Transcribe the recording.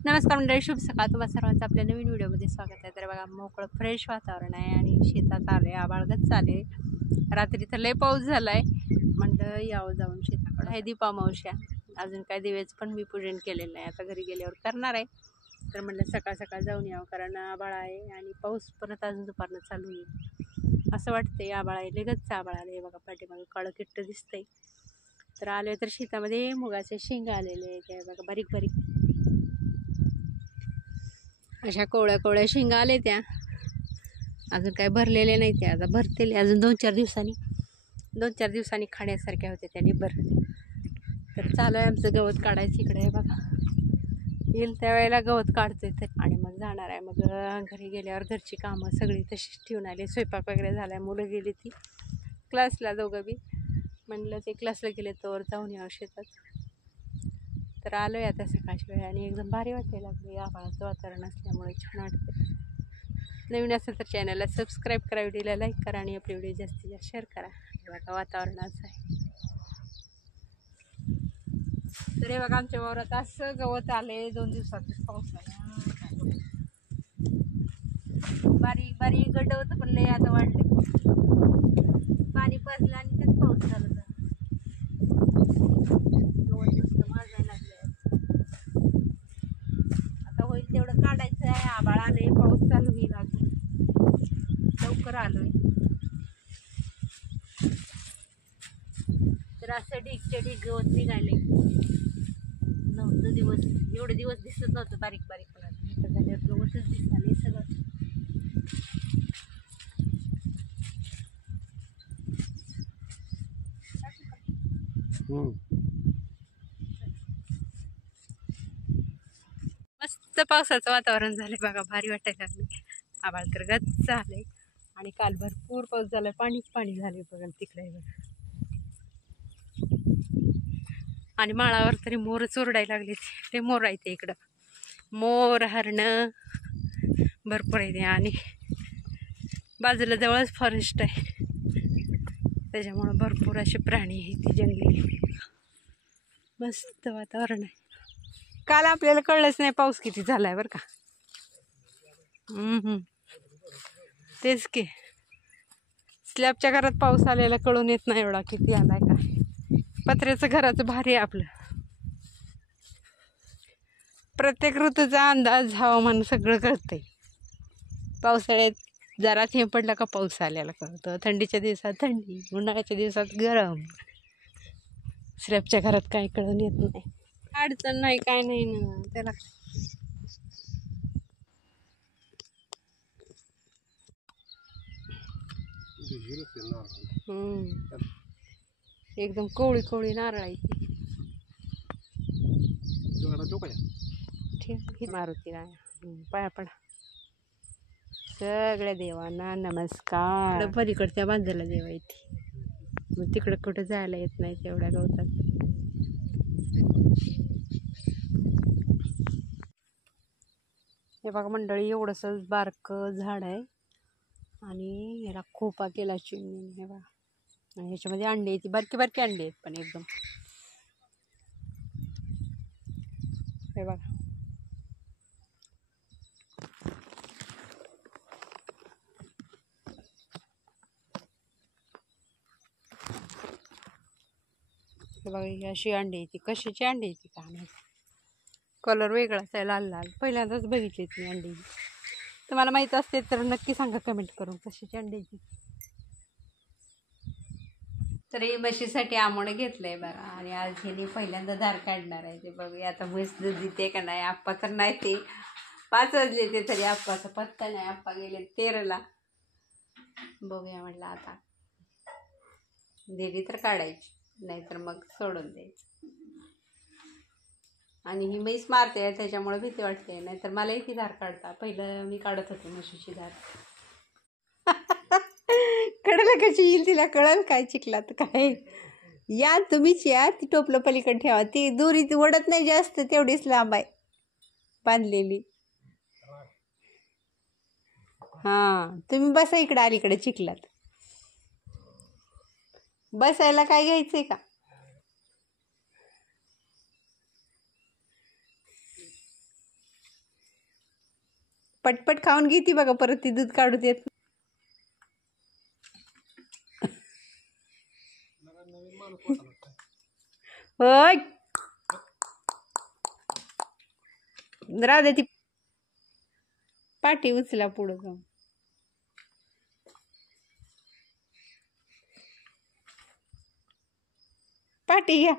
नमस्कार मंडळी, शुभ सकाळ. तुम्हा सर्वांचं आपल्या नवीन व्हिडिओमध्ये स्वागत आहे. तर बघा, मोकळं फ्रेश वातावरण आहे आणि शेतात आले, आबाळगत चाले. रात्री तर लय पाऊस झालाय, म्हटलं यावं जाऊन शेताकडं. आहे दीपामावस्या, अजून काय दिव्याचं पण मी पूजन केलेलं नाही, आता घरी गेल्यावर करणार आहे. तर म्हटलं सकाळ सकाळ जाऊन यावं, कारण आबाळ आहे आणि पाऊस परत अजून दुपारनं चालू आहे असं वाटतंय. आबाळ आहे, लगेच आबाळ आले बघा, पाठीमागे काळं किट्ट दिसतंय. तर आले तर शेतामध्ये मुगाचे शेंग आलेले ते बघा, बारीक बारीक अशा कोवळ्या कोवळ्या शेंगा आले त्या, अजून काय भरलेले नाही. त्या आता भरतील अजून 2-4 दिवसांनी खाण्यासारख्या होते त्या निबर. तर चालू आहे आमचं गवत काढायचं इकडे आहे बघा, येईल त्यावेळेला गवत काढतोय तर आणि मग जाणार आहे. मग घरी गेल्यावर घरची कामं सगळी तशीच ठेवून आले. स्वयंपाक वगैरे झाला, मुलं गेली ती क्लासला, दोघं बी म्हणलं ते क्लासला गेले तर जाऊन यावं शेतात. तर आलो आहे आता सकाळची वेळ आणि एकदम भारी वाटायला लागली. आभाळाचं वातावरण असल्यामुळे छान वाटतं. नवीन असेल तर चॅनलला सबस्क्राईब करा, व्हिडिओला लाईक करा आणि आपले व्हिडिओ जास्तीत जास्त शेअर करा. बघा वातावरण असं आहे. तर हे बघा, आमच्या वावरात असं गवत आले, 2 दिवसातच पाऊस आला. बारीक बारीक गड्ड होतं पण लय आता वाढले, पाणी पाजलं आणि त्यात पाऊस झाला. तेवढं काढायचं आहे. आभाळ आले, पाऊस चालू होईल, अजून लवकर आलोय. तर असं ढीगचे ढीग गवत निघाले. एवढे दिवस दिसत नव्हतं, बारीक बारीक, पण आता झाल्यावर गवतच दिसले सगळं. मस्त पावसाचं वातावरण झालंय बघा, भारी वाटायला लागले. आभाळ तर गच्च झालंय आणि काल भरपूर पाऊस झालाय, पाणीच पाणी झाले बघा तिकडे बघा. आणि माळावर तरी मोर चोरडायला लागले, ते मोर आहे ते इकडं. मोर, हरणं भरपूर आहे ते आणि बाजूला जवळच फॉरेस्ट आहे, त्याच्यामुळं भरपूर असे प्राणी आहेत ते जंगली. मस्त वातावरण आहे. काल आपल्याला कळलंच नाही पाऊस किती झालाय बरं का. तेच की, स्लॅबच्या घरात पाऊस आलेला कळून येत नाही एवढा किती आलाय का. पत्र्याचं घराचं भारी आहे आपलं. प्रत्येक ऋतूचा अंदाज, हवामान सगळं कळतंय. पावसाळ्यात जरा थेंब पडला का पाऊस आलेला कळतं, थंडीच्या दिवसात थंडी, उन्हाळ्याच्या दिवसात गरम. स्लॅबच्या घरात काय कळून येत नाही, अडचण नाही काय नाही ना त्याला. एकदम कोवळी कोवळी नारळ आहे ती. ठीक, मारुती पाया पडा. सगळ्या देवांना नमस्कार. पलीकडच्या बांधायला देवा येते, मग तिकडं कुठं जायला येत नाही तेवढ्या गवतात. हे बघा मंडळी, एवढंसं बारकं झाड आहे आणि याला खोपा केला चिमणी. हे बघा, आणि ह्याच्यामध्ये अंडे आहेत, बारकी बारकी अंडे आहेत पण एकदम. हे बघा, हे बघा, ही अशी अंडी आहे. ती कशाची अंडी आहे ती का नाही, कलर वेगळाच आहे, लाल लाल. पहिल्यांदाच बघितली मी अंडी. तुम्हाला माहीत असते तर नक्की सांगा कमेंट करून, कशाची अंडी आहे ती. तर हे म्हशीसाठी आमोण घेतलंय बघा, आणि आज ह्याने पहिल्यांदा धार काढणार आहे. ते बघूया आता म्हैस दूध देते का नाही. आप्पा तर नाही, ते 5 वाजले ते तरी आप्पाचा पत्ता नाही. आप्पा गेले 13ला. बघूया म्हटलं, आता दिली तर काढायची, नाहीतर मग सोडून द्यायची. आणि ही म्हैस मारते त्याच्यामुळे भीती वाटते, नाहीतर मलाही ती धार काढता. पहिलं मी काढत होते म्हशीची धार. कळलं कशी येईल तिला, कळलं काय चिखलात काय. या तुम्हीच या, ती टोपलं पलीकडे ठेवा, ती दोरी ओढत नाही जास्त, तेवढीच लांब आहे बांधलेली. हां, तुम्ही बसा इकडं अलीकडे चिखलात. बसायला काय घ्यायचंय का. पटपट खाऊन घेती बघा, परत ती दूध काढू देत. होय, राहू दे ती पाठी उचला पुढं जाऊन. पाठी घ्या.